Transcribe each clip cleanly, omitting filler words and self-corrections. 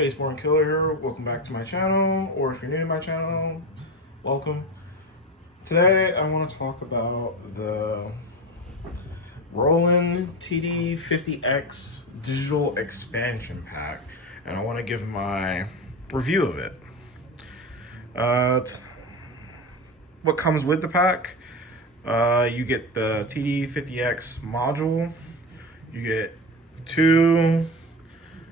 Spaceborn Killer here. Welcome back to my channel, or if you're new to my channel, welcome. Today I want to talk about the Roland TD50X Digital Expansion pack, and I want to give my review of it. What comes with the pack? You get the TD50X module, you get 2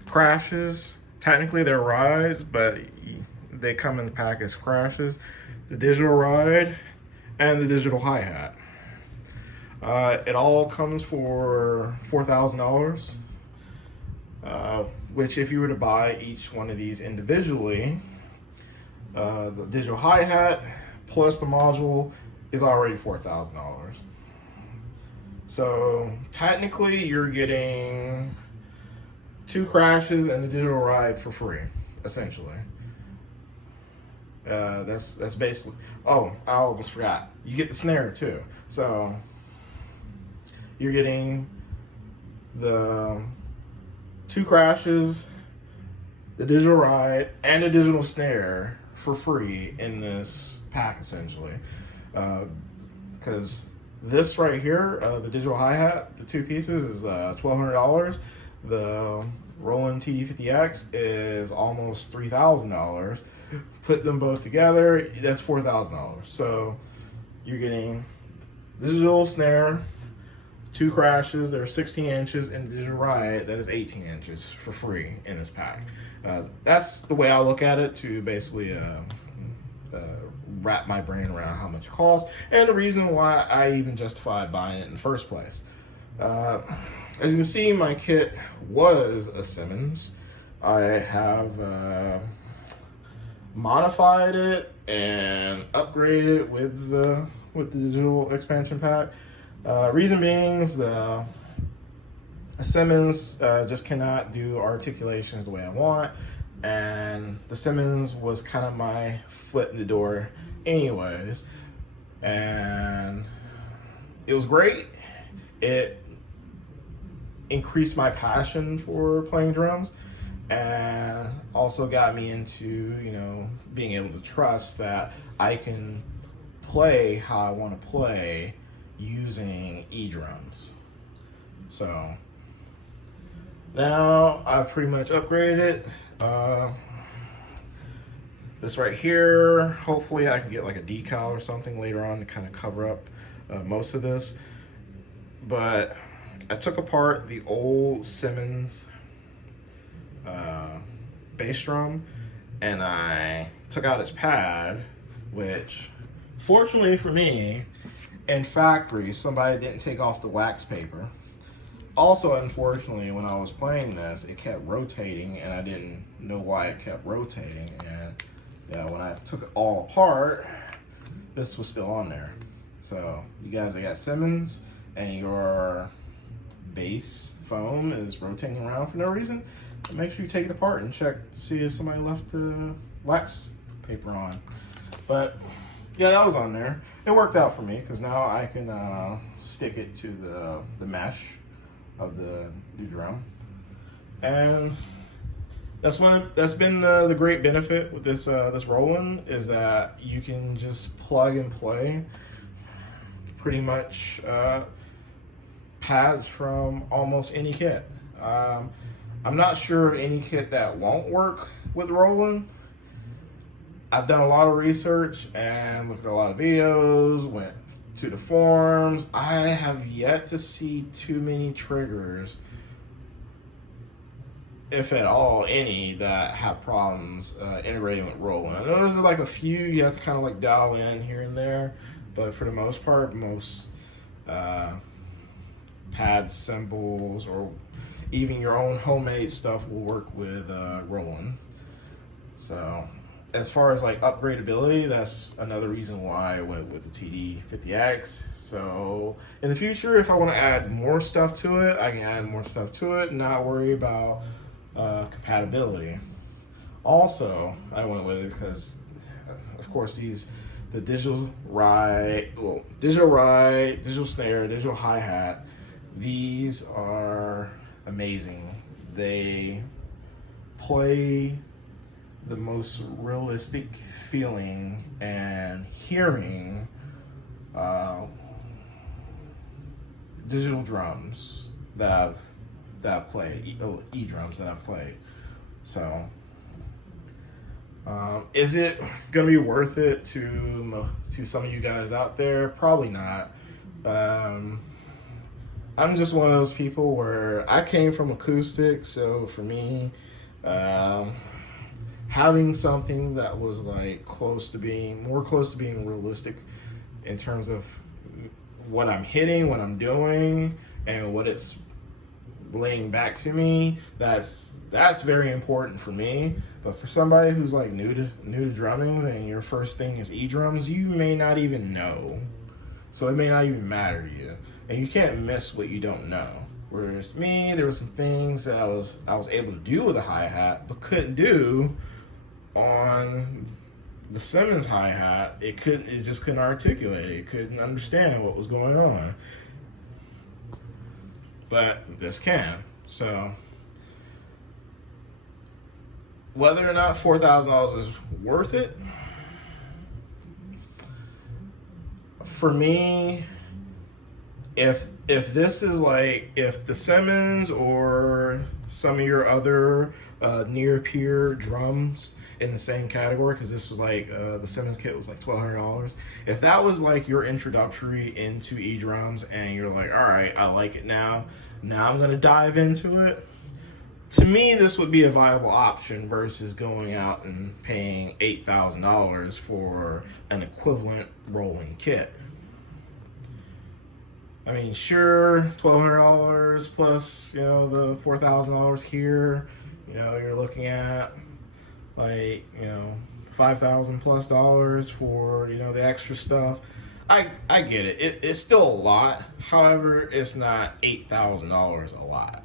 crashes. Technically they're rides, but they come in the pack as crashes. The digital ride and the digital hi-hat. It all comes for $4,000, which if you were to buy each one of these individually, the digital hi-hat plus the module is already $4,000. So technically you're getting 2 crashes and the digital ride for free, essentially. That's basically. Oh, I almost forgot. You get the snare too. So you're getting the 2 crashes, the digital ride, and the digital snare for free in this pack, essentially. Because this right here, the digital hi-hat, the 2 pieces, is $1,200. The Roland TD50X is almost $3,000. Put them both together, that's $4,000. So you're getting digital snare, 2 crashes, they're 16 inches, and digital ride, that is 18 inches for free in this pack. That's the way I look at it, to basically wrap my brain around how much it costs and the reason why I even justified buying it in the first place. As you can see, my kit was a Cymbals. I have modified it and upgraded it with the digital expansion pack. Reason being is the Cymbals just cannot do articulations the way I want, and the Cymbals was kind of my foot in the door anyways, and it was great. It increased my passion for playing drums and also got me into, being able to trust that I can play how I want to play using e-drums. So now I've pretty much upgraded it. This right here, hopefully I can get like a decal or something later on to kind of cover up most of this. But I took apart the old Cymbals bass drum, and I took out its pad, which fortunately for me, in factory, somebody didn't take off the wax paper. Also, unfortunately, when I was playing this, it kept rotating, and I didn't know why it kept rotating. And when I took it all apart, this was still on there. So you guys that got Cymbals and your bass foam is rotating around for no reason, make sure you take it apart and check to see if somebody left the wax paper on. But yeah, that was on there. It worked out for me because now I can stick it to the mesh of the new drum, and that's been the great benefit with this Roland, is that you can just plug and play pretty much pads from almost any kit. I'm not sure of any kit that won't work with Roland. I've done a lot of research and looked at a lot of videos, went to the forums. I have yet to see too many triggers, if at all any, that have problems integrating with Roland. I know there's like a few you have to kind of like dial in here and there, but for the most part, most pads, cymbals, or even your own homemade stuff will work with Roland. So as far as like upgradability, that's another reason why I went with the TD50X. So in the future, if I want to add more stuff to it, I can add more stuff to it and not worry about compatibility. Also, I went with it because, of course, the digital ride, digital snare, digital hi-hat, these are amazing. They play the most realistic feeling and hearing digital drums that I've played, drums that I've played. So, is it gonna be worth it to some of you guys out there? Probably not. I'm just one of those people where I came from acoustic, so for me, having something that was like close to being realistic in terms of what I'm hitting, what I'm doing, and what it's laying back to me, that's very important for me. But for somebody who's like new to drumming and your first thing is drums, you may not even know, so it may not even matter to you, and you can't miss what you don't know. Whereas me, there were some things that I was able to do with a hi-hat but couldn't do on the Cymbals hi-hat. It just couldn't articulate it. It couldn't understand what was going on. But this can. So whether or not $4,000 is worth it, for me, if this is like, if the Cymbals or some of your other near peer drums in the same category, because this was like the Cymbals kit was like $1,200. If that was like your introductory into drums and you're like, all right, I like it now I'm gonna dive into it, to me this would be a viable option versus going out and paying $8,000 for an equivalent rolling kit. I mean, sure, $1,200 plus, the $4,000 here, you're looking at like, $5,000 plus for, the extra stuff. I get it. It's still a lot. However, it's not $8,000 a lot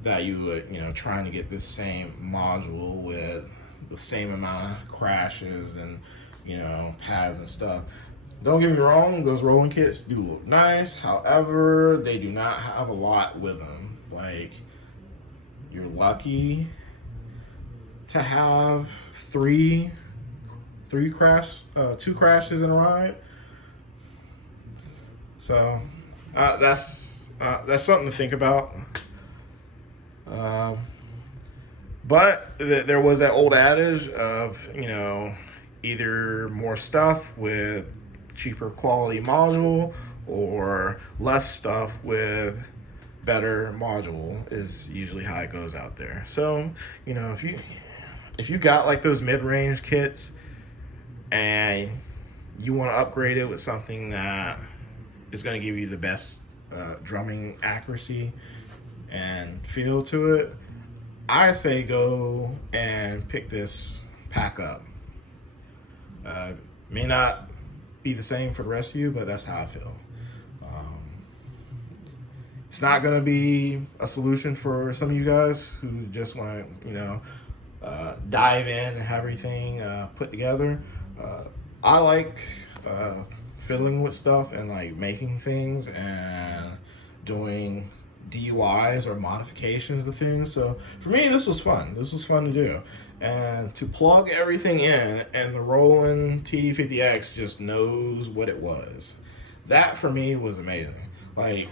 that you would, trying to get this same module with the same amount of crashes and, pads and stuff. Don't get me wrong, those rolling kits do look nice. However, they do not have a lot with them. Like, you're lucky to have two crashes in a ride. So that's something to think about. But there was that old adage of, either more stuff with cheaper quality module or less stuff with better module is usually how it goes out there. So, if you got like those mid-range kits and you want to upgrade it with something that is going to give you the best drumming accuracy and feel to it, I say go and pick this pack up. May not be the same for the rest of you, but that's how I feel. It's not going to be a solution for some of you guys who just want to, dive in and have everything put together. I like fiddling with stuff and like making things and doing DUIs or modifications to things. So for me, this was fun. This was fun to do. And to plug everything in, and the Roland TD50X just knows what it was. That for me was amazing. Like,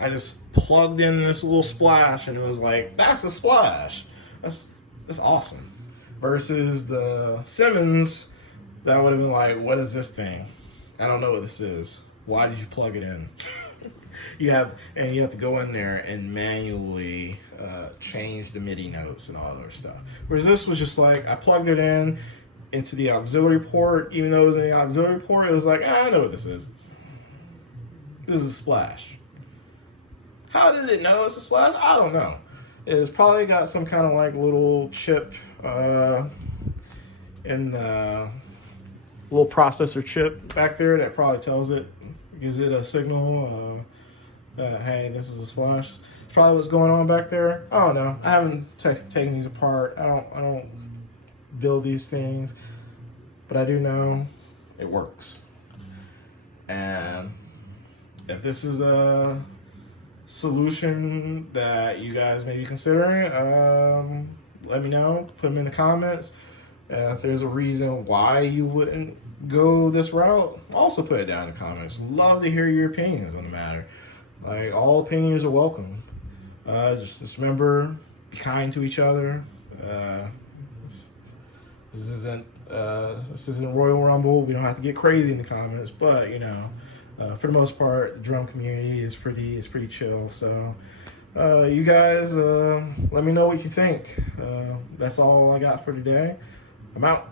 I just plugged in this little splash and it was like, that's a splash. That's awesome. Versus the Cymbals, that would have been like, what is this thing? I don't know what this is. Why did you plug it in? You have to go in there and manually change the MIDI notes and all that other stuff. Whereas this was just like, I plugged it into the auxiliary port. Even though it was in the auxiliary port, it was like, I know what this is. This is a splash. How did it know it's a splash? I don't know. It's probably got some kind of like little chip in the little processor chip back there that probably tells it, gives it a signal that, hey, this is a splash. It's probably what's going on back there. I don't know. I haven't taken these apart. I don't build these things, but I do know it works. And if this is a solution that you guys may be considering, let me know. Put them in the comments. If there's a reason why you wouldn't go this route, also put it down in the comments. Love to hear your opinions on the matter. Like, all opinions are welcome. Just remember, be kind to each other. This isn't Royal Rumble. We don't have to get crazy in the comments, but you know, for the most part, the drum community is pretty chill. So you guys, let me know what you think. That's all I got for today. I'm out.